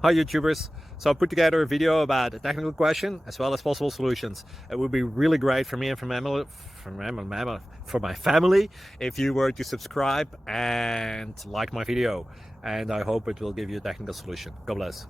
Hi YouTubers! So I put together a video about a technical question as well as possible solutions. It would be really great for me and for my family if you were to subscribe and like my video, and I hope it will give you a technical solution. God bless.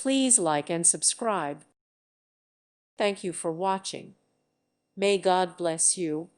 Please like and subscribe. Thank you for watching. May God bless you.